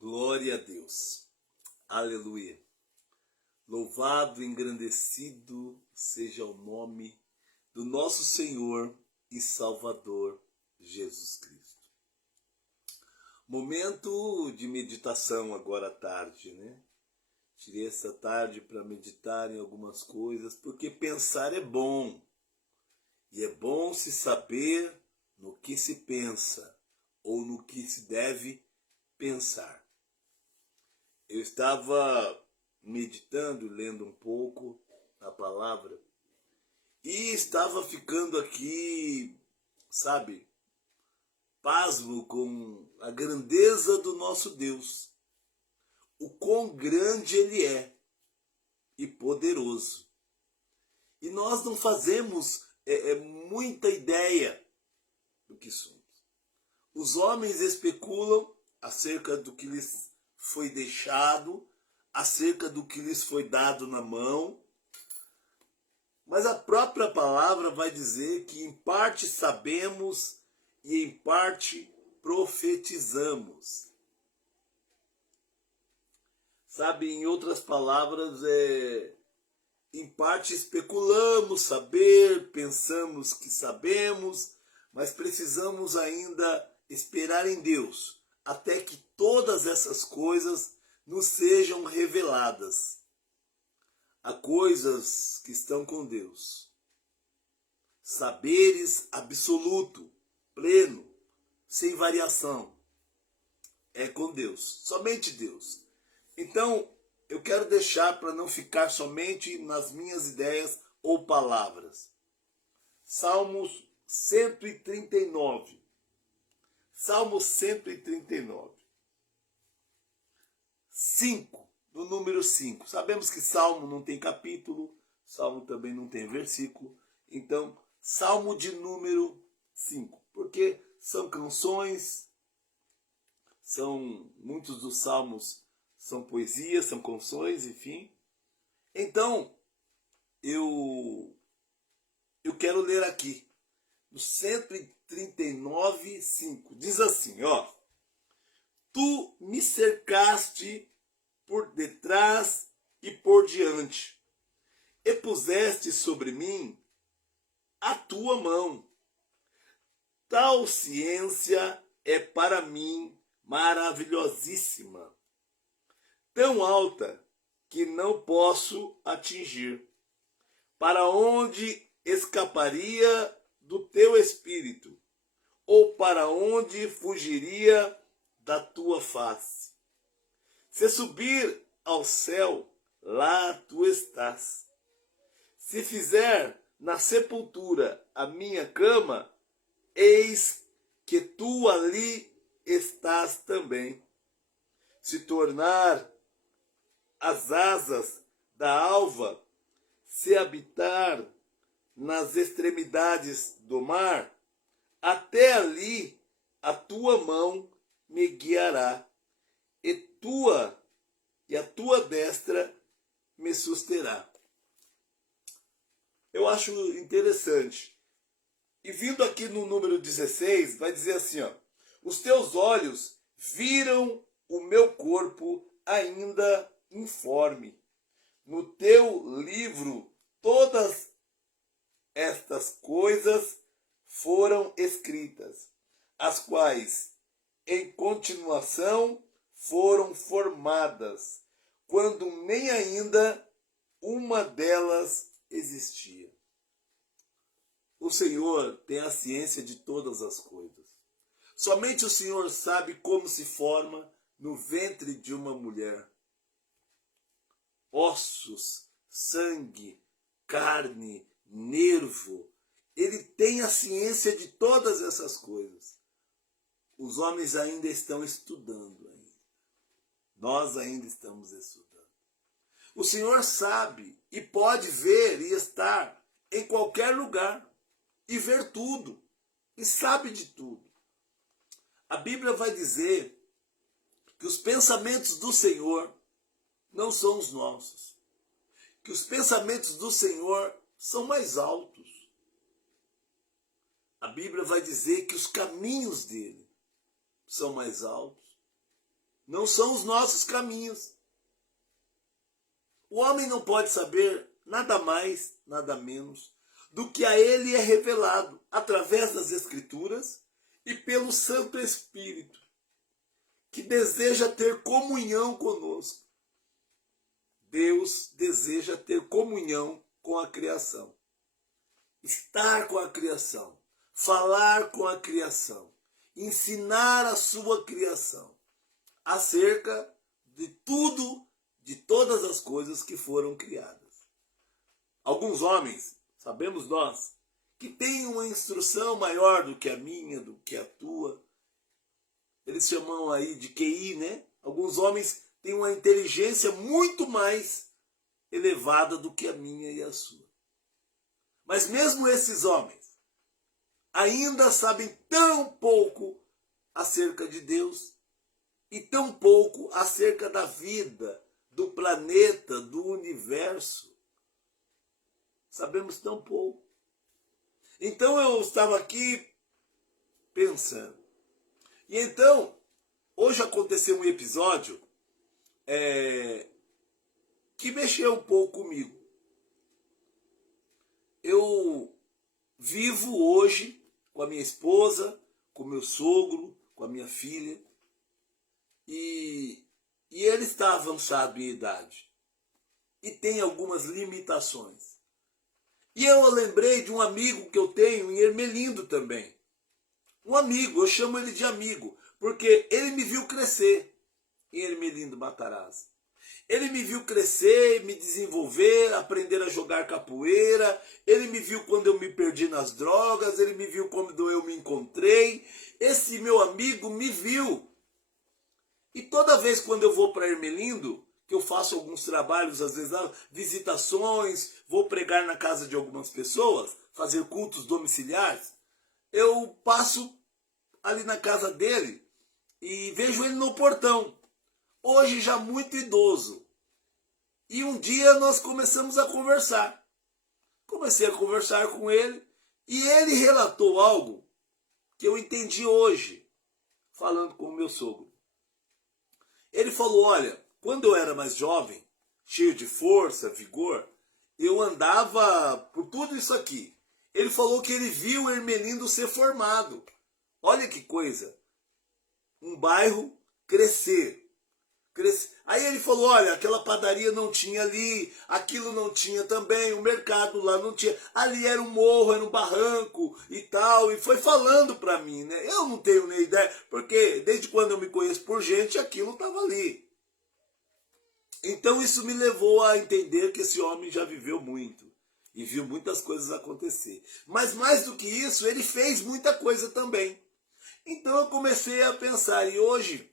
Glória a Deus. Aleluia. Louvado e engrandecido seja o nome do nosso Senhor e Salvador Jesus Cristo. Momento de meditação agora à tarde, né? Tirei essa tarde para meditar em algumas coisas, porque pensar é bom. E é bom se saber no que se pensa ou no que se deve pensar. Eu estava meditando, lendo um pouco a palavra e estava ficando aqui, sabe, pasmo com a grandeza do nosso Deus. O quão grande Ele é e poderoso. E nós não fazemos muita ideia do que somos. Os homens especulam acerca do que lhes foi deixado, acerca do que lhes foi dado na mão, mas a própria palavra vai dizer que em parte sabemos e em parte profetizamos. Sabe, em outras palavras, em parte especulamos saber, pensamos que sabemos, mas precisamos ainda esperar em Deus, até que todas essas coisas nos sejam reveladas. Há coisas que estão com Deus. Saberes absoluto, pleno, sem variação. É com Deus, somente Deus. Então, eu quero deixar para não ficar somente nas minhas ideias ou palavras. Salmos 139. Salmo 139. 5, no número 5. Sabemos que Salmo não tem capítulo, Salmo também não tem versículo. Então, Salmo de número 5. Porque são canções, muitos dos salmos são poesias, são canções, enfim. Então, eu quero ler aqui, no 139, 5. Diz assim, ó. Tu me cercaste por detrás e por diante, e puseste sobre mim a tua mão. Tal ciência é para mim maravilhosíssima, tão alta que não posso atingir. Para onde escaparia do teu espírito? Ou para onde fugiria da tua face? Se subir ao céu, lá tu estás. Se fizer na sepultura a minha cama, eis que tu ali estás também. Se tornar as asas da alva, se habitar nas extremidades do mar, até ali a tua mão me guiará, e a tua destra me susterá. Eu acho interessante. E vindo aqui no número 16, vai dizer assim, ó: os teus olhos viram o meu corpo ainda informe. No teu livro todas estas coisas foram escritas, as quais em continuação foram formadas, quando nem ainda uma delas existia. O Senhor tem a ciência de todas as coisas. Somente o Senhor sabe como se forma no ventre de uma mulher. Ossos, sangue, carne, nervo. Ele tem a ciência de todas essas coisas. Os homens ainda estão estudando. Nós ainda estamos estudando. O Senhor sabe e pode ver e estar em qualquer lugar e ver tudo. E sabe de tudo. A Bíblia vai dizer que os pensamentos do Senhor não são os nossos. Que os pensamentos do Senhor são mais altos. A Bíblia vai dizer que os caminhos dele são mais altos. não são os nossos caminhos. O homem não pode saber nada mais, nada menos do que a ele é revelado através das Escrituras e pelo Santo Espírito, que deseja ter comunhão conosco. Deus deseja ter comunhão com a criação. Estar com a criação, falar com a criação, ensinar a sua criação acerca de tudo, de todas as coisas que foram criadas. Alguns homens, sabemos nós, que têm uma instrução maior do que a minha, do que a tua. Eles chamam aí de QI, né? Alguns homens têm uma inteligência muito mais elevada do que a minha e a sua. Mas mesmo esses homens ainda sabem tão pouco acerca de Deus e tão pouco acerca da vida, do planeta, do universo. Sabemos tão pouco. Então eu estava aqui pensando. E então, hoje aconteceu um episódio que mexeu um pouco comigo. Eu vivo hoje com a minha esposa, com o meu sogro, com a minha filha. E ele está avançado em idade. E tem algumas limitações. E eu lembrei de um amigo que eu tenho em Ermelindo também. Um amigo, eu chamo ele de amigo, porque ele me viu crescer em Ermelindo Matarazzo. Ele me viu crescer, me desenvolver, aprender a jogar capoeira. Ele me viu quando eu me perdi nas drogas. Ele me viu quando eu me encontrei. Esse meu amigo me viu. E toda vez quando eu vou para Ermelindo, que eu faço alguns trabalhos, às vezes visitações, vou pregar na casa de algumas pessoas, fazer cultos domiciliares, eu passo ali na casa dele e vejo ele no portão. Hoje já muito idoso. E um dia nós começamos a conversar. Comecei a conversar com ele e ele relatou algo que eu entendi hoje, falando com o meu sogro. Ele falou, olha, quando eu era mais jovem, cheio de força, vigor, eu andava por tudo isso aqui. Ele falou que ele viu o Ermelindo ser formado. Olha que coisa. Um bairro crescer. Aí ele falou, olha, aquela padaria não tinha ali, aquilo não tinha também, o mercado lá não tinha, ali era um morro, era um barranco e tal, e foi falando para mim, né? Eu não tenho nem ideia, porque desde quando eu me conheço por gente, aquilo estava ali. Então isso me levou a entender que esse homem já viveu muito e viu muitas coisas acontecer. Mas mais do que isso, ele fez muita coisa também. Então eu comecei a pensar, e hoje,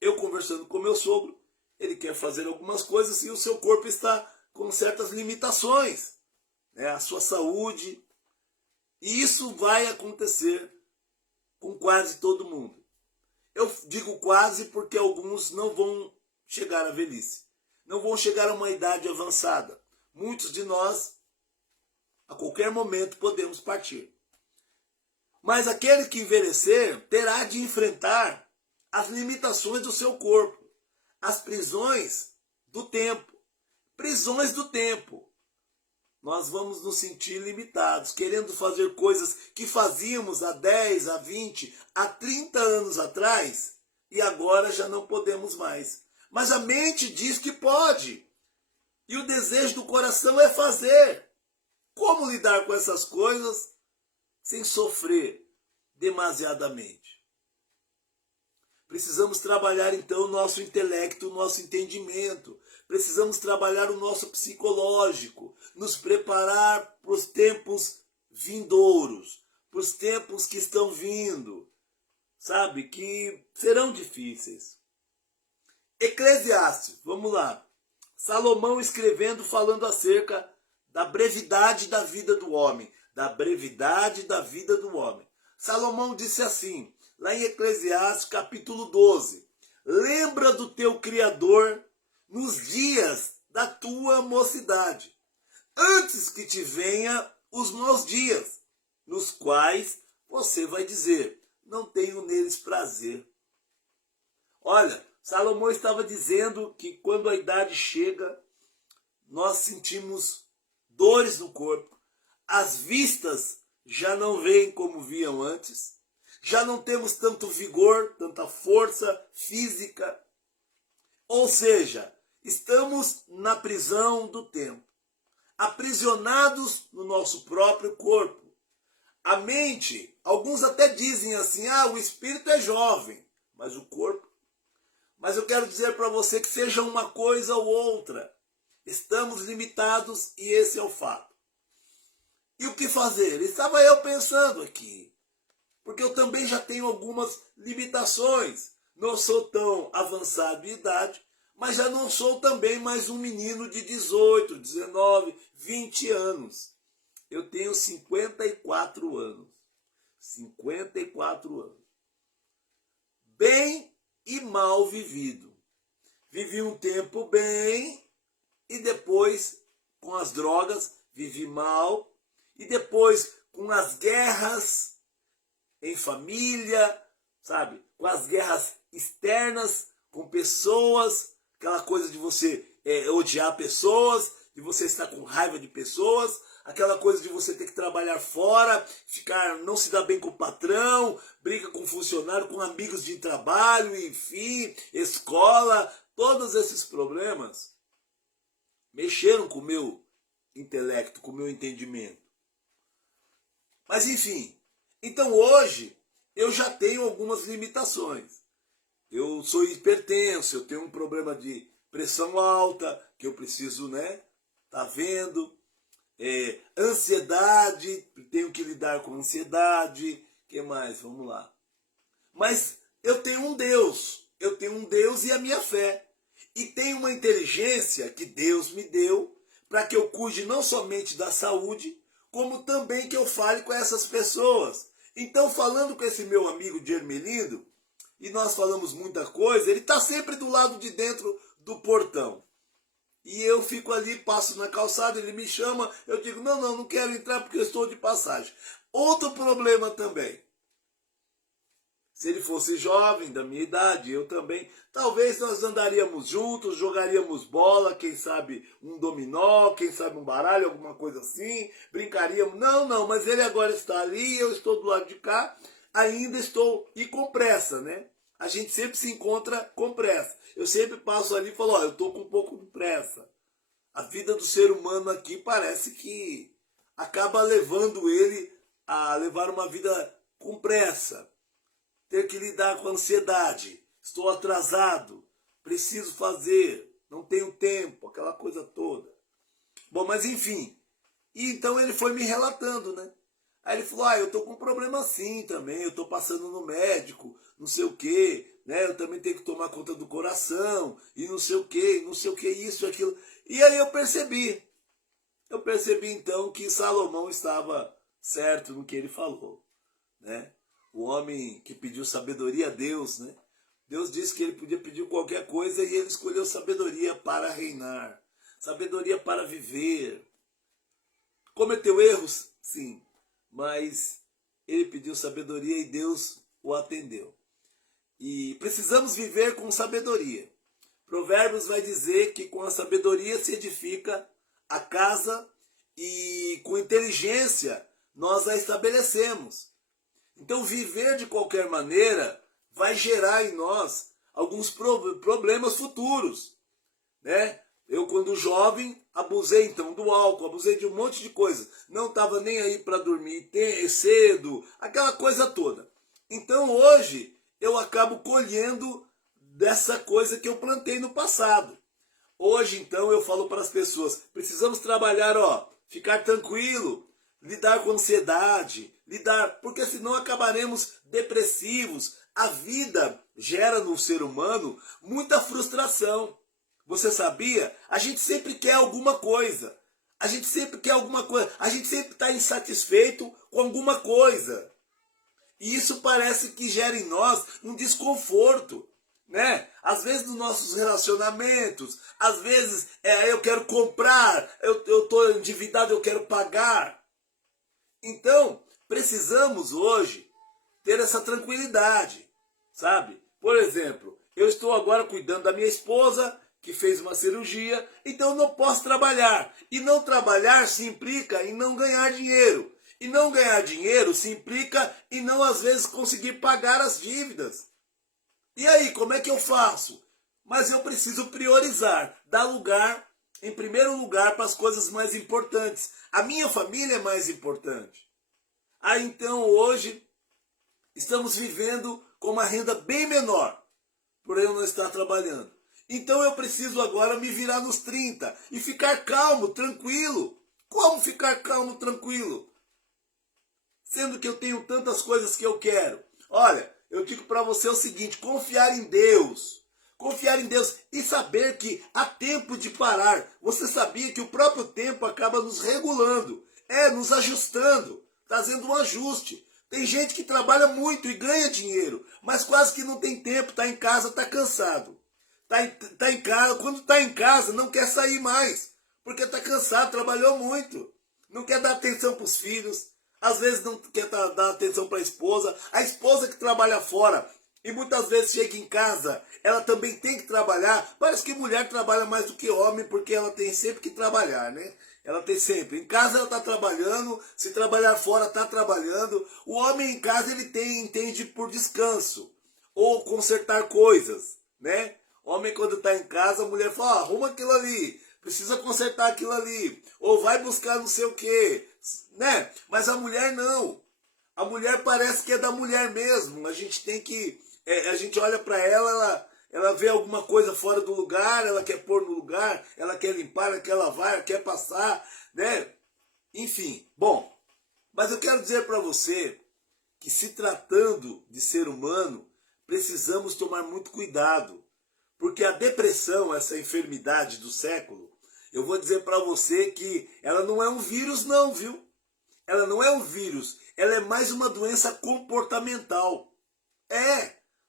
eu conversando com meu sogro, ele quer fazer algumas coisas e o seu corpo está com certas limitações, né? A sua saúde. E isso vai acontecer com quase todo mundo. Eu digo quase porque alguns não vão chegar à velhice, não vão chegar a uma idade avançada. Muitos de nós, a qualquer momento, podemos partir. Mas aquele que envelhecer terá de enfrentar as limitações do seu corpo, as prisões do tempo. Prisões do tempo. Nós vamos nos sentir limitados, querendo fazer coisas que fazíamos há 10, há 20, há 30 anos atrás, e agora já não podemos mais. Mas a mente diz que pode. E o desejo do coração é fazer. Como lidar com essas coisas sem sofrer demasiadamente? Precisamos trabalhar então o nosso intelecto, o nosso entendimento. Precisamos trabalhar o nosso psicológico, nos preparar para os tempos vindouros, para os tempos que estão vindo, sabe, que serão difíceis. Eclesiastes, vamos lá. Salomão escrevendo, falando acerca da brevidade da vida do homem, da brevidade da vida do homem. Salomão disse assim, lá em Eclesiastes capítulo 12, lembra do teu Criador nos dias da tua mocidade, antes que te venha os maus dias, nos quais você vai dizer, não tenho neles prazer. Olha, Salomão estava dizendo que quando a idade chega, nós sentimos dores no corpo, as vistas já não veem como viam antes, já não temos tanto vigor, tanta força física. Ou seja, estamos na prisão do tempo, aprisionados no nosso próprio corpo. A mente, alguns até dizem assim, o espírito é jovem, mas o corpo. Mas eu quero dizer para você que seja uma coisa ou outra, estamos limitados e esse é o fato. E o que fazer? Estava eu pensando aqui, porque eu também já tenho algumas limitações. Não sou tão avançado de idade, mas já não sou também mais um menino de 18, 19, 20 anos. Eu tenho 54 anos. 54 anos. Bem e mal vivido. Vivi um tempo bem e depois com as drogas vivi mal e depois com as guerras em família, sabe? Com as guerras externas, com pessoas, aquela coisa de você odiar pessoas, de você estar com raiva de pessoas, aquela coisa de você ter que trabalhar fora, não se dar bem com o patrão, briga com o funcionário, com amigos de trabalho, enfim, escola, todos esses problemas mexeram com o meu intelecto, com o meu entendimento. Mas enfim, então hoje eu já tenho algumas limitações. Eu sou hipertenso, eu tenho um problema de pressão alta, que eu preciso, tá vendo? Ansiedade, tenho que lidar com ansiedade. O que mais? Vamos lá. Mas eu tenho um Deus e a minha fé. E tenho uma inteligência que Deus me deu para que eu cuide não somente da saúde, como também que eu fale com essas pessoas. Então, falando com esse meu amigo de Ermelindo, e nós falamos muita coisa, ele está sempre do lado de dentro do portão. E eu fico ali, passo na calçada, ele me chama, eu digo, não quero entrar porque eu estou de passagem. Outro problema também. Se ele fosse jovem, da minha idade, eu também, talvez nós andaríamos juntos, jogaríamos bola, quem sabe um dominó, quem sabe um baralho, alguma coisa assim, brincaríamos. Não, mas ele agora está ali, eu estou do lado de cá, ainda estou, e com pressa, né? A gente sempre se encontra com pressa. Eu sempre passo ali e falo, eu estou com um pouco de pressa. A vida do ser humano aqui parece que acaba levando ele a levar uma vida com pressa. Ter que lidar com a ansiedade. Estou atrasado, preciso fazer, não tenho tempo, aquela coisa toda. Bom, mas enfim. E então ele foi me relatando, né? Aí ele falou, eu tô com um problema assim também, eu tô passando no médico, não sei o quê, né? Eu também tenho que tomar conta do coração, e não sei o quê, isso, aquilo. E aí eu percebi então que Salomão estava certo no que ele falou, né? O homem que pediu sabedoria a Deus, né? Deus disse que ele podia pedir qualquer coisa e ele escolheu sabedoria para reinar, sabedoria para viver. Cometeu erros? Sim, mas ele pediu sabedoria e Deus o atendeu. E precisamos viver com sabedoria. Provérbios vai dizer que com a sabedoria se edifica a casa e com inteligência nós a estabelecemos. Então viver de qualquer maneira vai gerar em nós alguns problemas futuros, né? Eu, quando jovem, abusei então do álcool, abusei de um monte de coisa. Não estava nem aí para dormir cedo, aquela coisa toda. Então hoje eu acabo colhendo dessa coisa que eu plantei no passado. Hoje então eu falo para as pessoas, precisamos trabalhar, ficar tranquilo, lidar com ansiedade, porque senão acabaremos depressivos. A vida gera no ser humano muita frustração. Você sabia? A gente sempre quer alguma coisa. A gente sempre está insatisfeito com alguma coisa. E isso parece que gera em nós um desconforto, né? Às vezes nos nossos relacionamentos, às vezes eu quero comprar, eu estou endividado, eu quero pagar. Então, precisamos hoje ter essa tranquilidade, sabe? Por exemplo, eu estou agora cuidando da minha esposa, que fez uma cirurgia, então eu não posso trabalhar. E não trabalhar se implica em não ganhar dinheiro. E não ganhar dinheiro se implica em não, às vezes, conseguir pagar as dívidas. E aí, como é que eu faço? Mas eu preciso priorizar, dar lugar, em primeiro lugar, para as coisas mais importantes. A minha família é mais importante. Então, hoje, estamos vivendo com uma renda bem menor, por eu não estar trabalhando. Então eu preciso agora me virar nos 30 e ficar calmo, tranquilo. Como ficar calmo, tranquilo? Sendo que eu tenho tantas coisas que eu quero. Olha, eu digo para você o seguinte, confiar em Deus. Confiar em Deus e saber que há tempo de parar. Você sabia que o próprio tempo acaba nos regulando, nos ajustando, trazendo um ajuste. Tem gente que trabalha muito e ganha dinheiro, mas quase que não tem tempo, está em casa, está cansado. Tá em casa, quando está em casa não quer sair mais, porque está cansado, trabalhou muito. Não quer dar atenção para os filhos, às vezes não quer dar atenção para a esposa que trabalha fora e muitas vezes chega em casa, ela também tem que trabalhar. Parece que mulher trabalha mais do que homem, porque ela tem sempre que trabalhar, né? Ela tem sempre. Em casa ela está trabalhando, se trabalhar fora está trabalhando. O homem em casa ele entende por descanso ou consertar coisas, né? Homem quando está em casa, a mulher fala, oh, arruma aquilo ali, precisa consertar aquilo ali, ou vai buscar não sei o quê, né? Mas a mulher não. A mulher parece que é da mulher mesmo. A gente tem que, a gente olha para ela vê alguma coisa fora do lugar, ela quer pôr no lugar, ela quer limpar, ela quer lavar, ela quer passar, né? Enfim, bom, mas eu quero dizer para você que se tratando de ser humano, precisamos tomar muito cuidado, porque a depressão, essa enfermidade do século, eu vou dizer para você que ela não é um vírus não, viu? Ela não é um vírus, ela é mais uma doença comportamental.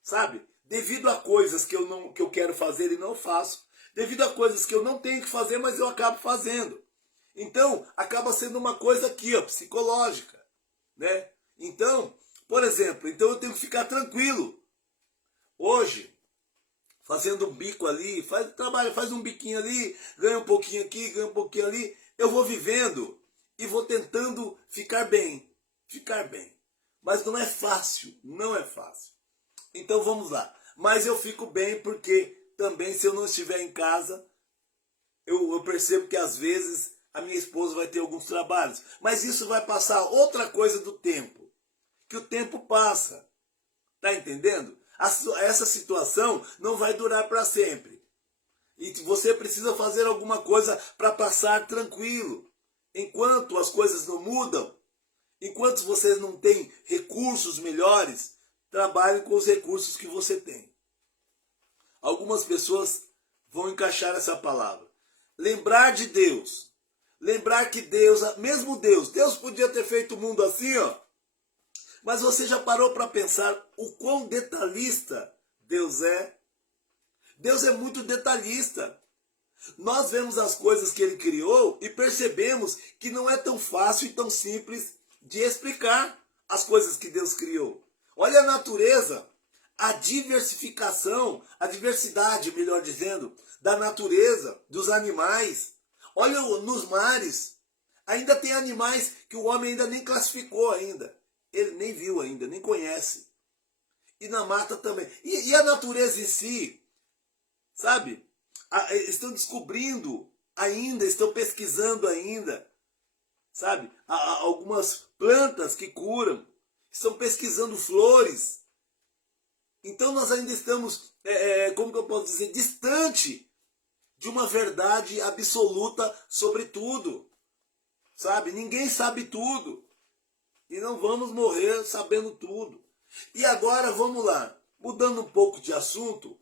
Sabe? Devido a coisas que eu quero fazer e não faço. Devido a coisas que eu não tenho que fazer, mas eu acabo fazendo. Então, acaba sendo uma coisa aqui, ó, psicológica, né? Então, por exemplo, eu tenho que ficar tranquilo. Hoje, fazendo um bico ali, faz um biquinho ali, ganha um pouquinho aqui, ganha um pouquinho ali. Eu vou vivendo e vou tentando ficar bem. Ficar bem. Mas não é fácil, não é fácil. Então vamos lá. Mas eu fico bem porque também se eu não estiver em casa, eu percebo que às vezes a minha esposa vai ter alguns trabalhos. Mas isso vai passar outra coisa do tempo. Que o tempo passa. Tá entendendo? Essa situação não vai durar para sempre. E você precisa fazer alguma coisa para passar tranquilo. Enquanto as coisas não mudam, enquanto você não tem recursos melhores, trabalhe com os recursos que você tem. Algumas pessoas vão encaixar essa palavra. Lembrar de Deus. Lembrar que Deus, mesmo Deus podia ter feito o mundo assim, ó. Mas você já parou para pensar o quão detalhista Deus é? Deus é muito detalhista. Nós vemos as coisas que Ele criou e percebemos que não é tão fácil e tão simples de explicar as coisas que Deus criou. Olha a natureza, a diversificação, a diversidade, melhor dizendo, da natureza, dos animais. Olha nos mares, ainda tem animais que o homem ainda nem classificou ainda. Ele nem viu ainda, nem conhece. E na mata também. E a natureza em si, sabe? Estão descobrindo ainda, estão pesquisando ainda, sabe? Algumas plantas que curam, estão pesquisando flores. Então nós ainda estamos, como que eu posso dizer, distante de uma verdade absoluta sobre tudo, sabe? Ninguém sabe tudo. E não vamos morrer sabendo tudo. E agora vamos lá, mudando um pouco de assunto,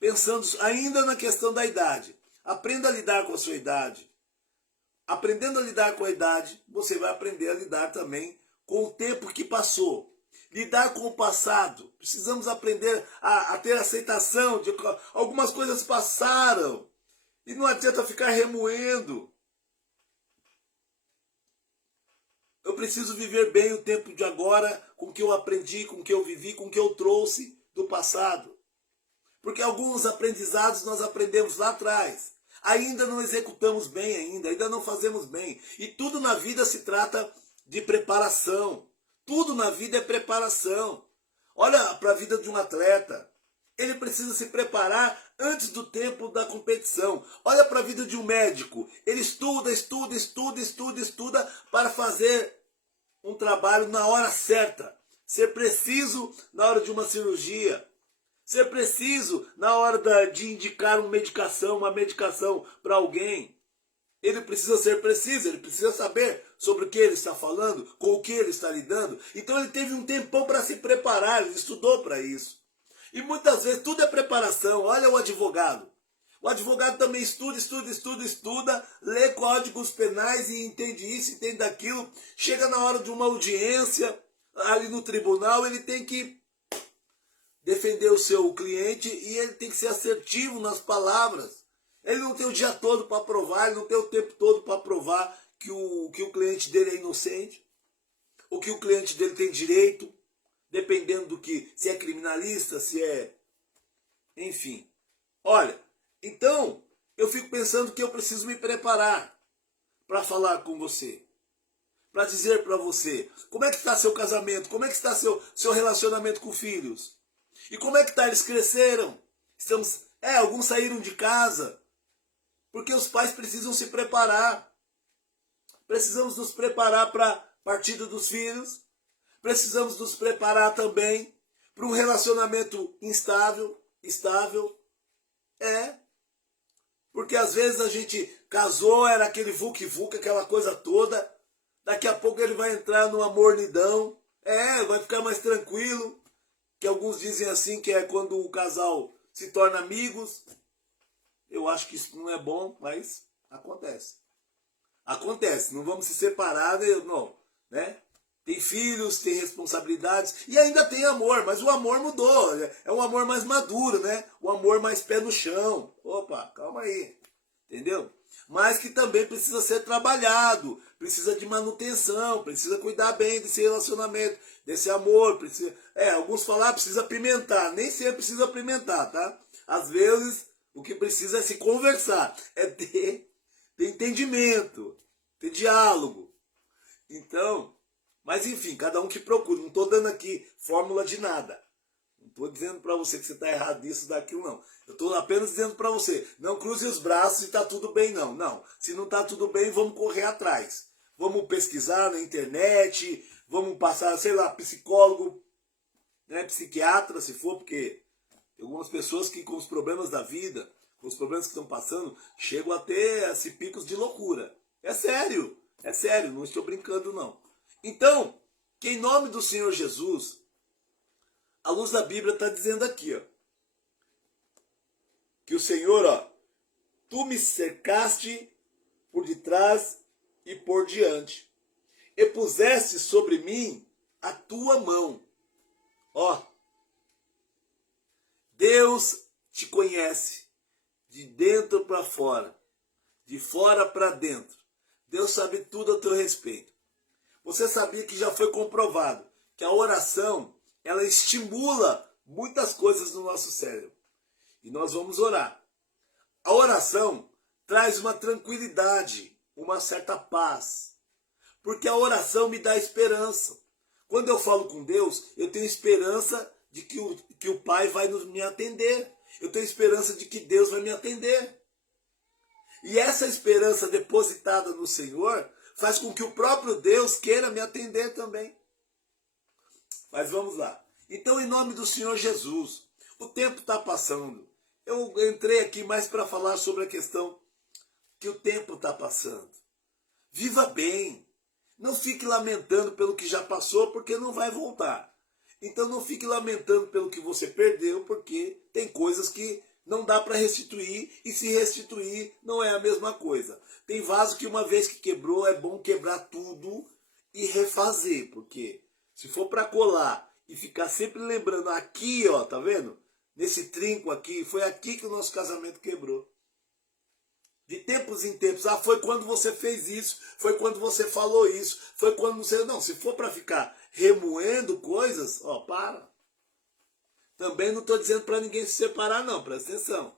pensando ainda na questão da idade. Aprenda a lidar com a sua idade. Aprendendo a lidar com a idade, você vai aprender a lidar também com o tempo que passou. Lidar com o passado. Precisamos aprender a ter aceitação de que algumas coisas passaram. E não adianta ficar remoendo. Eu preciso viver bem o tempo de agora, com o que eu aprendi, com o que eu vivi, com o que eu trouxe do passado. Porque alguns aprendizados nós aprendemos lá atrás. Ainda não executamos bem ainda não fazemos bem. E tudo na vida se trata de preparação. Tudo na vida é preparação. Olha para a vida de um atleta. Ele precisa se preparar antes do tempo da competição. Olha para a vida de um médico. Ele estuda para fazer um trabalho na hora certa. Ser preciso na hora de uma cirurgia. Ser preciso na hora de indicar uma medicação para alguém. Ele precisa ser preciso, ele precisa saber sobre o que ele está falando, com o que ele está lidando. Então ele teve um tempão para se preparar, ele estudou para isso. E muitas vezes tudo é preparação. Olha o advogado. O advogado também estuda, lê códigos penais e entende isso, entende aquilo. Chega na hora de uma audiência, ali no tribunal, ele tem que defender o seu cliente e ele tem que ser assertivo nas palavras. Ele não tem o dia todo para provar, ele não tem o tempo todo para provar que o cliente dele é inocente, ou que o cliente dele tem direito, dependendo do que, se é criminalista, se é... Enfim. Olha, então eu fico pensando que eu preciso me preparar para falar com você, para dizer para você como é que está seu casamento, como é que está seu relacionamento com filhos. E como é que tá? Eles cresceram. Alguns saíram de casa. Porque os pais precisam se preparar. Precisamos nos preparar para a partida dos filhos. Precisamos nos preparar também para um relacionamento estável. Porque às vezes a gente casou, era aquele vuc-vuc, aquela coisa toda. Daqui a pouco ele vai entrar numa mornidão. Vai ficar mais tranquilo. Que alguns dizem assim, que é quando o casal se torna amigos. Eu acho que isso não é bom, mas acontece. Acontece, não vamos se separar, não, né? Tem filhos, tem responsabilidades e ainda tem amor, mas o amor mudou. É um amor mais maduro, né? O amor mais pé no chão. Opa, calma aí, entendeu? Mas que também precisa ser trabalhado, precisa de manutenção, precisa cuidar bem desse relacionamento, desse amor. Alguns falam, precisa apimentar. Nem sempre precisa apimentar, tá? Às vezes, o que precisa é se conversar, é ter entendimento, ter diálogo. Então, mas enfim, cada um que procure. Não estou dando aqui fórmula de nada. Não estou dizendo para você que você está errado nisso, daquilo, não. Eu estou apenas dizendo para você, não cruze os braços e está tudo bem, não. Não, se não está tudo bem, vamos correr atrás. Vamos pesquisar na internet, vamos passar, sei lá, psicólogo, né, psiquiatra, se for, porque tem algumas pessoas que com os problemas da vida, com os problemas que estão passando, chegam a ter assim, picos de loucura. É sério, não estou brincando, não. Então, que em nome do Senhor Jesus, a luz da Bíblia está dizendo aqui, ó, que o Senhor, tu me cercaste por detrás e por diante, e puseste sobre mim a tua mão. Deus te conhece de dentro para fora, de fora para dentro. Deus sabe tudo a teu respeito. Você sabia que já foi comprovado que a oração, ela estimula muitas coisas no nosso cérebro. E nós vamos orar. A oração traz uma tranquilidade, uma certa paz. Porque a oração me dá esperança. Quando eu falo com Deus, eu tenho esperança de que o Pai vai me atender. Eu tenho esperança de que Deus vai me atender. E essa esperança depositada no Senhor faz com que o próprio Deus queira me atender também. Mas vamos lá. Então, em nome do Senhor Jesus, o tempo está passando. Eu entrei aqui mais para falar sobre a questão que o tempo está passando. Viva bem. Não fique lamentando pelo que já passou, porque não vai voltar. Então não fique lamentando pelo que você perdeu, porque tem coisas que não dá para restituir, e se restituir não é a mesma coisa. Tem vaso que uma vez que quebrou, é bom quebrar tudo e refazer, porque se for para colar e ficar sempre lembrando aqui, ó, tá vendo? Nesse trinco aqui, foi aqui que o nosso casamento quebrou. De tempos em tempos, foi quando você fez isso, foi quando você falou isso, foi quando você... Não, se for para ficar remoendo coisas, para. Também não estou dizendo para ninguém se separar, não, presta atenção.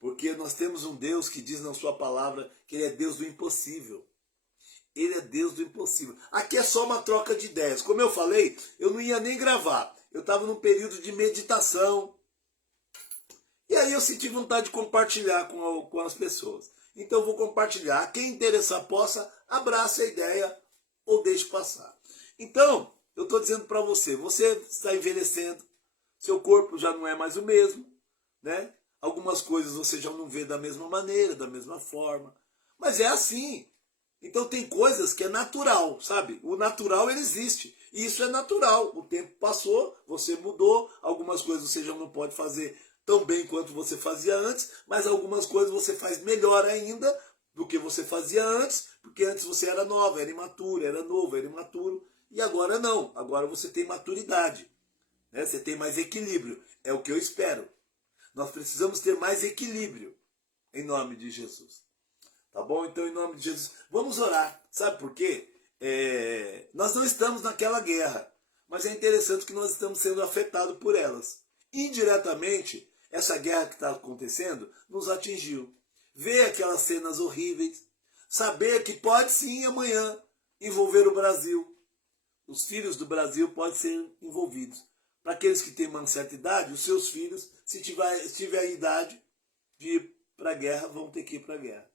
Porque nós temos um Deus que diz na sua palavra que ele é Deus do impossível. Ele é Deus do impossível. Aqui é só uma troca de ideias. Como eu falei, eu não ia nem gravar. Eu estava num período de meditação. E aí eu senti vontade de compartilhar com as pessoas. Então eu vou compartilhar. Quem interessar possa, abrace a ideia ou deixe passar. Então, eu estou dizendo para você, você está envelhecendo, seu corpo já não é mais o mesmo, né? Algumas coisas você já não vê da mesma maneira, da mesma forma. Mas é assim. Então tem coisas que é natural, sabe? O natural ele existe. E isso é natural. O tempo passou, você mudou, algumas coisas você já não pode fazer tão bem quanto você fazia antes, mas algumas coisas você faz melhor ainda do que você fazia antes, porque antes você era nova, era imatura, era novo, era imaturo, e agora não. Agora você tem maturidade, né? Você tem mais equilíbrio. É o que eu espero. Nós precisamos ter mais equilíbrio, em nome de Jesus. Tá bom? Então, em nome de Jesus, vamos orar. Sabe por quê? Nós não estamos naquela guerra, mas é interessante que nós estamos sendo afetados por elas. Indiretamente, essa guerra que está acontecendo nos atingiu. Ver aquelas cenas horríveis, saber que pode sim amanhã envolver o Brasil. Os filhos do Brasil podem ser envolvidos. Para aqueles que têm uma certa idade, os seus filhos, se tiver a idade de ir para a guerra, vão ter que ir para a guerra.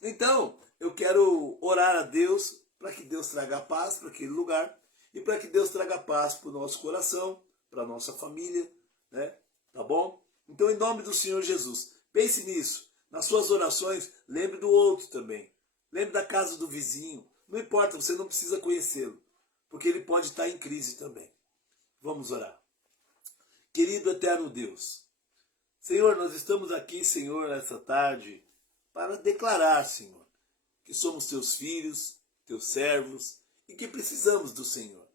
Então, eu quero orar a Deus para que Deus traga paz para aquele lugar e para que Deus traga paz para o nosso coração, para a nossa família, né? Tá bom? Então, em nome do Senhor Jesus, pense nisso. Nas suas orações, lembre do outro também. Lembre da casa do vizinho. Não importa, você não precisa conhecê-lo, porque ele pode estar em crise também. Vamos orar. Querido eterno Deus, Senhor, nós estamos aqui, Senhor, essa tarde, para declarar, Senhor, que somos teus filhos, teus servos e que precisamos do Senhor.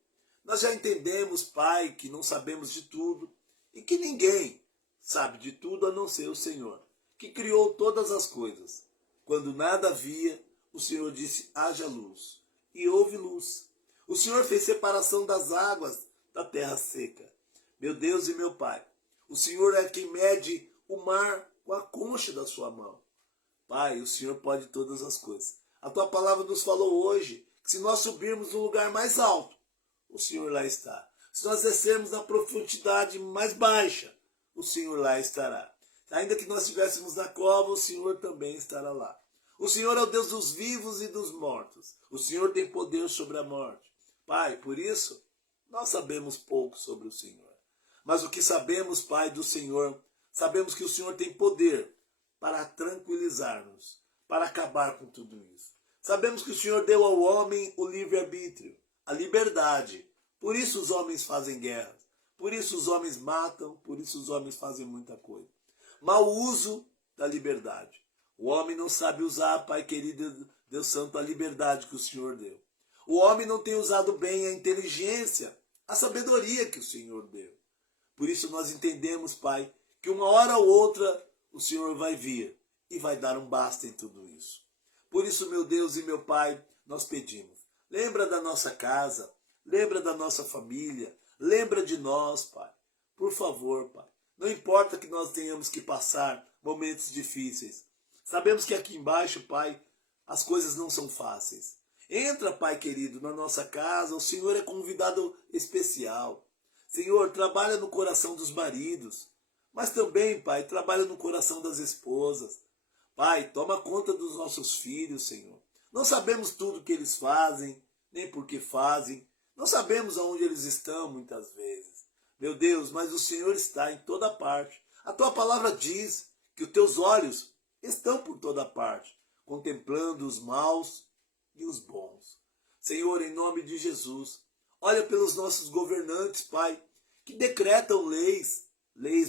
Nós já entendemos, Pai, que não sabemos de tudo e que ninguém sabe de tudo a não ser o Senhor, que criou todas as coisas. Quando nada havia, o Senhor disse, haja luz, e houve luz. O Senhor fez separação das águas da terra seca. Meu Deus e meu Pai, o Senhor é quem mede o mar com a concha da sua mão. Pai, o Senhor pode todas as coisas. A tua palavra nos falou hoje que se nós subirmos no lugar mais alto, o Senhor lá está. Se nós descermos na profundidade mais baixa, o Senhor lá estará. Ainda que nós estivéssemos na cova, o Senhor também estará lá. O Senhor é o Deus dos vivos e dos mortos. O Senhor tem poder sobre a morte. Pai, por isso, nós sabemos pouco sobre o Senhor. Mas o que sabemos, Pai, do Senhor, sabemos que o Senhor tem poder para tranquilizar-nos, para acabar com tudo isso. Sabemos que o Senhor deu ao homem o livre-arbítrio, a liberdade. Por isso os homens fazem guerras, por isso os homens matam, por isso os homens fazem muita coisa. Mau uso da liberdade. O homem não sabe usar, Pai querido, Deus Santo, a liberdade que o Senhor deu. O homem não tem usado bem a inteligência, a sabedoria que o Senhor deu. Por isso nós entendemos, Pai, que uma hora ou outra o Senhor vai vir e vai dar um basta em tudo isso. Por isso, meu Deus e meu Pai, nós pedimos. Lembra da nossa casa, lembra da nossa família, lembra de nós, Pai. Por favor, Pai. Não importa que nós tenhamos que passar momentos difíceis. Sabemos que aqui embaixo, Pai, as coisas não são fáceis. Entra, Pai querido, na nossa casa, o Senhor é convidado especial. Senhor, trabalha no coração dos maridos, mas também, Pai, trabalha no coração das esposas. Pai, toma conta dos nossos filhos, Senhor. Não sabemos tudo que eles fazem, nem por que fazem. Não sabemos aonde eles estão, muitas vezes. Meu Deus, mas o Senhor está em toda parte. A tua palavra diz que os teus olhos estão por toda parte, contemplando os maus e os bons. Senhor, em nome de Jesus, olha pelos nossos governantes, Pai, que decretam leis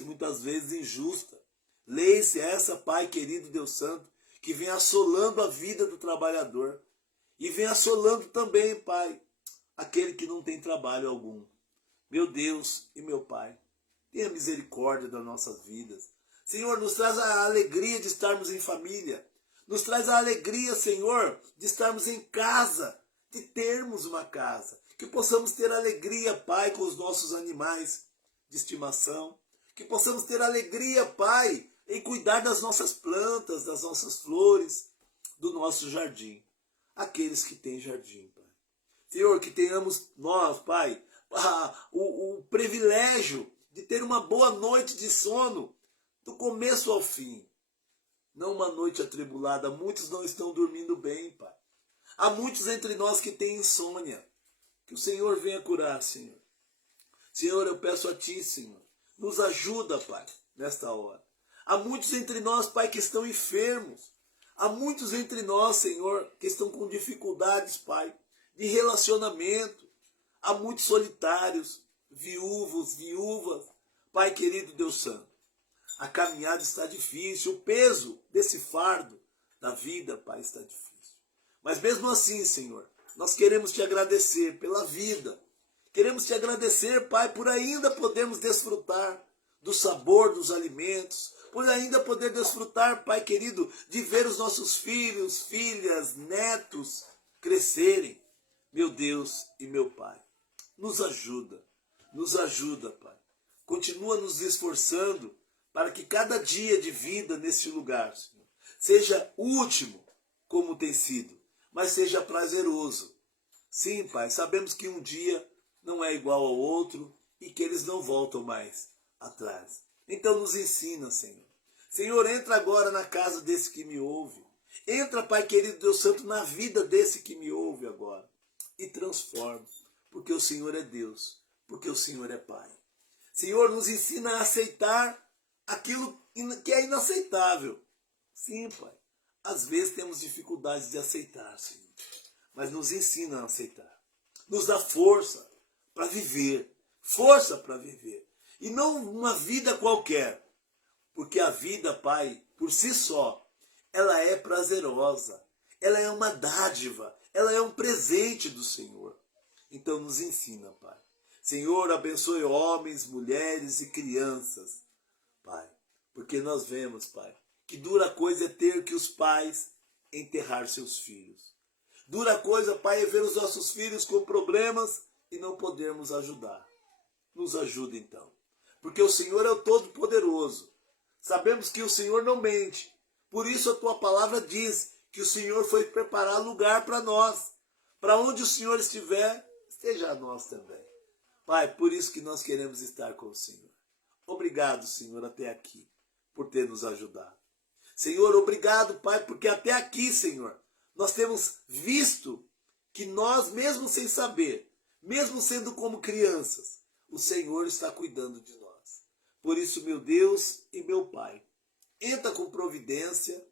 muitas vezes injustas. Leis essa, Pai querido Deus Santo, que vem assolando a vida do trabalhador. E vem assolando também, Pai, aquele que não tem trabalho algum. Meu Deus e meu Pai, tenha misericórdia das nossas vidas. Senhor, nos traz a alegria de estarmos em família. Nos traz a alegria, Senhor, de estarmos em casa, de termos uma casa. Que possamos ter alegria, Pai, com os nossos animais. de estimação, que possamos ter alegria, Pai, em cuidar das nossas plantas, das nossas flores, do nosso jardim. Aqueles que têm jardim, Pai. Senhor, que tenhamos nós, Pai, o privilégio de ter uma boa noite de sono, do começo ao fim. Não uma noite atribulada. Muitos não estão dormindo bem, Pai. Há muitos entre nós que têm insônia. Que o Senhor venha curar, Senhor. Senhor, eu peço a Ti, Senhor, nos ajuda, Pai, nesta hora. Há muitos entre nós, Pai, que estão enfermos. Há muitos entre nós, Senhor, que estão com dificuldades, Pai, de relacionamento. Há muitos solitários, viúvos, viúvas. Pai querido Deus Santo, a caminhada está difícil, o peso desse fardo da vida, Pai, está difícil. Mas mesmo assim, Senhor, nós queremos Te agradecer pela vida. Queremos Te agradecer, Pai, por ainda podermos desfrutar do sabor dos alimentos, por ainda poder desfrutar, Pai querido, de ver os nossos filhos, filhas, netos crescerem. Meu Deus e meu Pai, nos ajuda, Pai. Continua nos esforçando para que cada dia de vida neste lugar, Senhor, seja último como tem sido, mas seja prazeroso. Sim, Pai, sabemos que um dia não é igual ao outro e que eles não voltam mais atrás. Então nos ensina, Senhor. Senhor, entra agora na casa desse que me ouve. Entra, Pai querido Deus Santo, na vida desse que me ouve agora. E transforma, porque o Senhor é Deus, porque o Senhor é Pai. Senhor, nos ensina a aceitar aquilo que é inaceitável. Sim, Pai. Às vezes temos dificuldades de aceitar, Senhor. Mas nos ensina a aceitar. Nos dá força para viver. Força para viver. E não uma vida qualquer. Porque a vida, Pai, por si só, ela é prazerosa. Ela é uma dádiva. Ela é um presente do Senhor. Então nos ensina, Pai. Senhor, abençoe homens, mulheres e crianças, Pai. Porque nós vemos, Pai, que dura coisa é ter que os pais enterrar seus filhos. Dura coisa, Pai, é ver os nossos filhos com problemas e não podermos ajudar. Nos ajuda então. Porque o Senhor é o Todo-Poderoso. Sabemos que o Senhor não mente. Por isso a Tua palavra diz que o Senhor foi preparar lugar para nós. Para onde o Senhor estiver, esteja nós também. Pai, por isso que nós queremos estar com o Senhor. Obrigado, Senhor, até aqui, por ter nos ajudado. Senhor, obrigado, Pai, porque até aqui, Senhor, nós temos visto que nós, mesmo sem saber, mesmo sendo como crianças, o Senhor está cuidando de nós. Por isso, meu Deus e meu Pai, entra com providência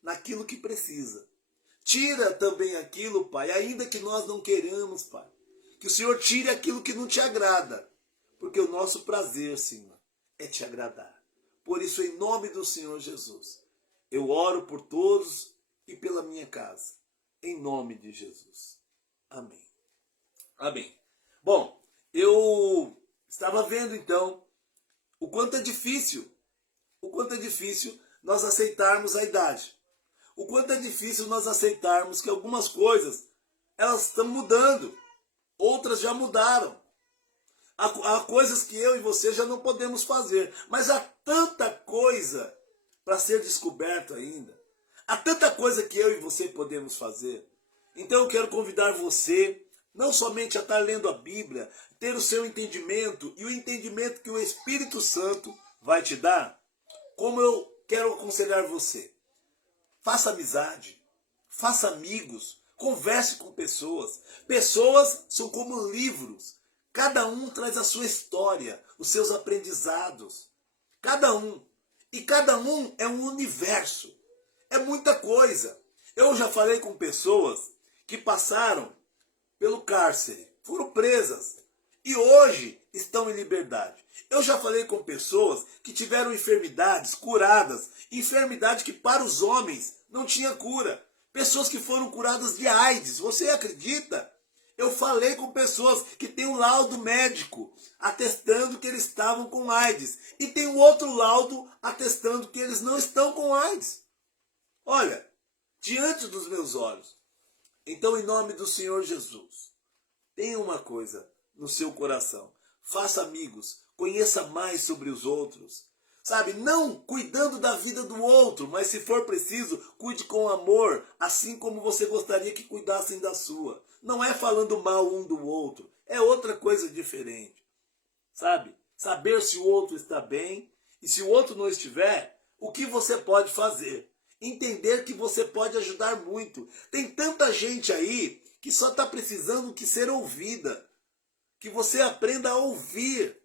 naquilo que precisa. Tira também aquilo, Pai, ainda que nós não queiramos, Pai. Que o Senhor tire aquilo que não te agrada. Porque o nosso prazer, Senhor, é te agradar. Por isso, em nome do Senhor Jesus, eu oro por todos e pela minha casa. Em nome de Jesus. Amém. Amém. Bom, eu estava vendo então o quanto é difícil nós aceitarmos a idade. O quanto é difícil nós aceitarmos que algumas coisas, elas estão mudando. Outras já mudaram. Há coisas que eu e você já não podemos fazer. Mas há tanta coisa para ser descoberto ainda. Há tanta coisa que eu e você podemos fazer. Então eu quero convidar você, não somente a estar lendo a Bíblia, ter o seu entendimento e o entendimento que o Espírito Santo vai te dar, como eu quero aconselhar você. Faça amizade, faça amigos, converse com pessoas. Pessoas são como livros. Cada um traz a sua história, os seus aprendizados. Cada um. E cada um é um universo. É muita coisa. Eu já falei com pessoas que passaram pelo cárcere, foram presas e hoje estão em liberdade. Eu já falei com pessoas que tiveram enfermidades curadas, enfermidade que para os homens não tinha cura. Pessoas que foram curadas de AIDS, você acredita? Eu falei com pessoas que têm um laudo médico atestando que eles estavam com AIDS. E tem um outro laudo atestando que eles não estão com AIDS. Olha, diante dos meus olhos. Então, em nome do Senhor Jesus, tenha uma coisa no seu coração. Faça amigos, Conheça mais sobre os outros. Sabe, não cuidando da vida do outro, mas se for preciso, cuide com amor, assim como você gostaria que cuidassem da sua. Não é falando mal um do outro, é outra coisa diferente. Sabe? Saber se o outro está bem e se o outro não estiver, o que você pode fazer. Entender que você pode ajudar muito. Tem tanta gente aí que só está precisando que ser ouvida. Que você aprenda a ouvir,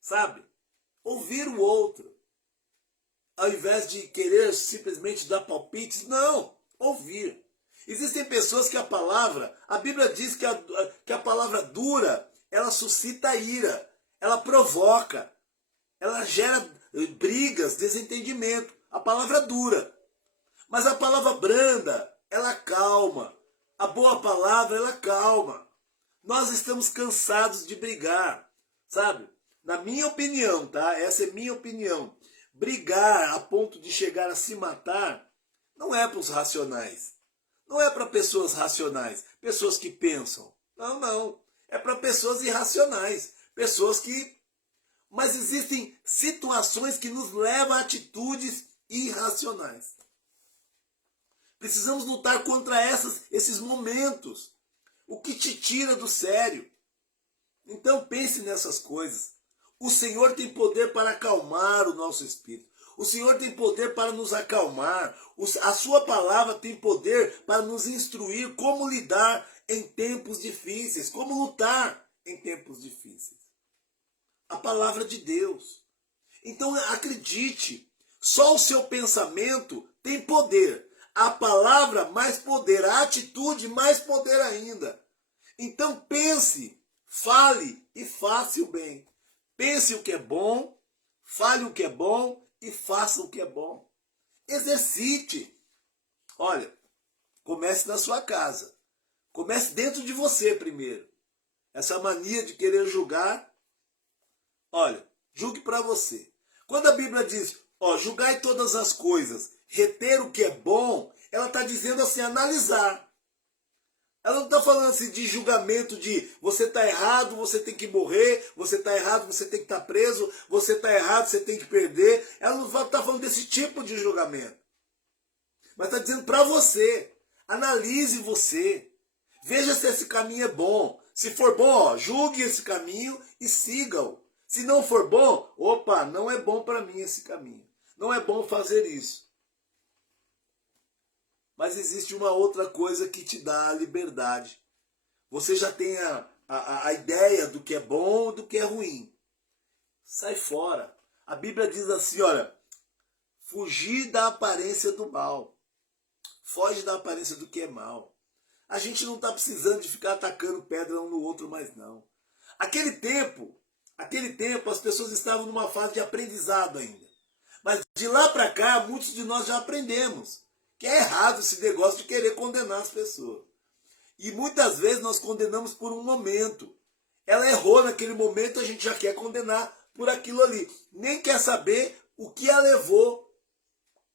sabe? Ouvir o outro. Ao invés de querer simplesmente dar palpites, não, ouvir. Existem pessoas que a Bíblia diz que a palavra dura, ela suscita ira, ela provoca, ela gera brigas, desentendimento. A palavra dura. Mas a palavra branda, ela calma. A boa palavra, ela calma. Nós estamos cansados de brigar, sabe? Na minha opinião, tá? Essa é minha opinião. Brigar a ponto de chegar a se matar não é para os racionais. Não é para pessoas racionais, pessoas que pensam. Não, não. É para pessoas irracionais, pessoas que... Mas existem situações que nos levam a atitudes irracionais. Precisamos lutar contra esses momentos. O que te tira do sério. Então pense nessas coisas. O Senhor tem poder para acalmar o nosso espírito. O Senhor tem poder para nos acalmar. A sua palavra tem poder para nos instruir como lidar em tempos difíceis, como lutar em tempos difíceis. A palavra de Deus. Então acredite, só o seu pensamento tem poder. A palavra mais poder, a atitude mais poder ainda. Então pense, fale e faça o bem. Pense o que é bom, fale o que é bom e faça o que é bom. Exercite. Olha, comece na sua casa. Comece dentro de você primeiro. Essa mania de querer julgar, olha, julgue para você. Quando a Bíblia diz, julgai todas as coisas, reter o que é bom, ela está dizendo assim, analisar. Ela não está falando assim de julgamento de você está errado, você tem que morrer, você está errado, você tem que estar preso, você está errado, você tem que perder. Ela não está falando desse tipo de julgamento. Mas está dizendo para você, analise você, veja se esse caminho é bom. Se for bom, julgue esse caminho e siga-o. Se não for bom, não é bom para mim esse caminho. Não é bom fazer isso. Mas existe uma outra coisa que te dá a liberdade. Você já tem a ideia do que é bom e do que é ruim. Sai fora. A Bíblia diz assim, olha, fugir da aparência do mal. Foge da aparência do que é mal. A gente não está precisando de ficar atacando pedra um no outro mais não. Aquele tempo as pessoas estavam numa fase de aprendizado ainda. Mas de lá para cá, muitos de nós já aprendemos que é errado esse negócio de querer condenar as pessoas. E muitas vezes nós condenamos por um momento. Ela errou naquele momento, a gente já quer condenar por aquilo ali. Nem quer saber o que a levou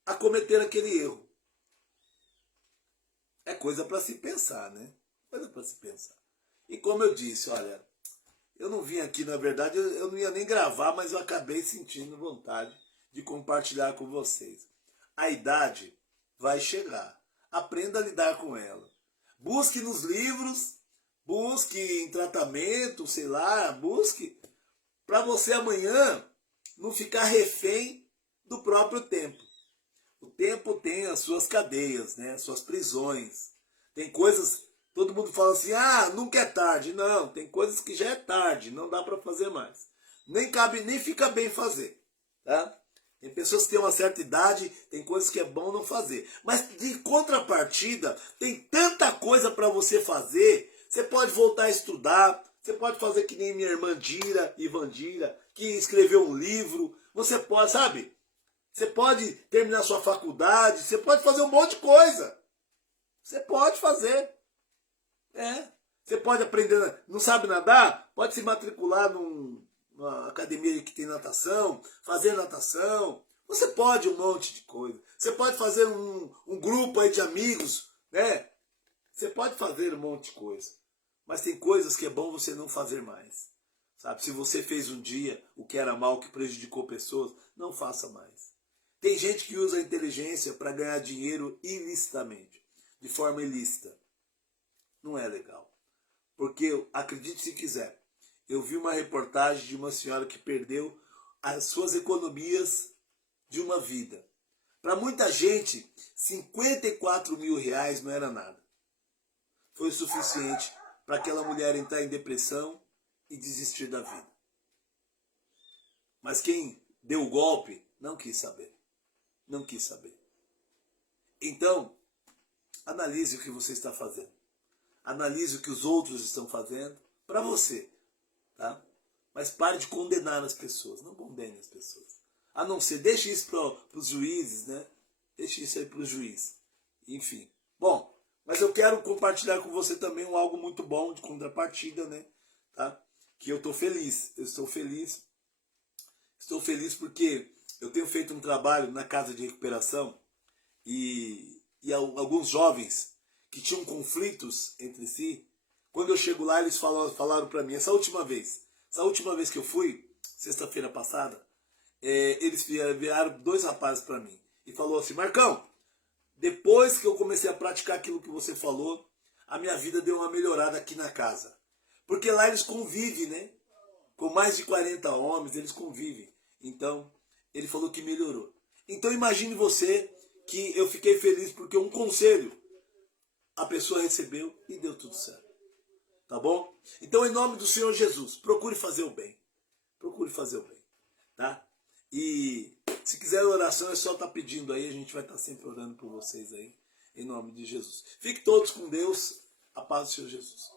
a cometer aquele erro. É coisa para se pensar, né? Coisa para se pensar. E como eu disse, olha, eu não vim aqui, na verdade, eu não ia nem gravar, mas eu acabei sentindo vontade de compartilhar com vocês. A idade vai chegar. Aprenda a lidar com ela. Busque nos livros, busque em tratamento, sei lá, busque para você amanhã não ficar refém do próprio tempo. O tempo tem as suas cadeias, né? As suas prisões. Tem coisas, todo mundo fala assim, nunca é tarde. Não, tem coisas que já é tarde, não dá para fazer mais. Nem fica bem fazer, tá? Tem pessoas que têm uma certa idade, tem coisas que é bom não fazer. Mas de contrapartida, tem tanta coisa para você fazer. Você pode voltar a estudar, você pode fazer que nem minha irmã Ivandira, que escreveu um livro. Você pode, sabe? Você pode terminar sua faculdade, você pode fazer um monte de coisa. Você pode fazer. Você pode aprender, não sabe nadar? Pode se matricular numa academia que tem natação, fazer natação. Você pode um monte de coisa. Você pode fazer um grupo aí de amigos, né? Você pode fazer um monte de coisa. Mas tem coisas que é bom você não fazer mais. Sabe? Se você fez um dia o que era mal, que prejudicou pessoas, não faça mais. Tem gente que usa a inteligência para ganhar dinheiro ilicitamente, de forma ilícita. Não é legal. Porque, acredite se quiser, eu vi uma reportagem de uma senhora que perdeu as suas economias de uma vida. Para muita gente, R$ 54.000 não era nada. Foi o suficiente para aquela mulher entrar em depressão e desistir da vida. Mas quem deu o golpe não quis saber. Não quis saber. Então, analise o que você está fazendo. Analise o que os outros estão fazendo para você. Tá? Mas pare de condenar as pessoas. Não condene as pessoas. A não ser, deixe isso para os juízes, né? Deixe isso aí para os juízes. Enfim. Bom, mas eu quero compartilhar com você também algo muito bom de contrapartida, né? Tá? Que eu estou feliz. Eu estou feliz. Estou feliz porque eu tenho feito um trabalho na casa de recuperação e alguns jovens que tinham conflitos entre si, quando eu chego lá, eles falaram para mim, essa última vez que eu fui, sexta-feira passada, eles vieram 2 rapazes para mim e falou assim: Marcão, depois que eu comecei a praticar aquilo que você falou, a minha vida deu uma melhorada aqui na casa. Porque lá eles convivem, né? Com mais de 40 homens, eles convivem. Então, ele falou que melhorou. Então imagine você que eu fiquei feliz porque um conselho a pessoa recebeu e deu tudo certo. Tá bom? Então, em nome do Senhor Jesus, procure fazer o bem. Procure fazer o bem. Tá? E se quiser oração, é só estar pedindo aí. A gente vai estar sempre orando por vocês aí. Em nome de Jesus. Fiquem todos com Deus. A paz do Senhor Jesus.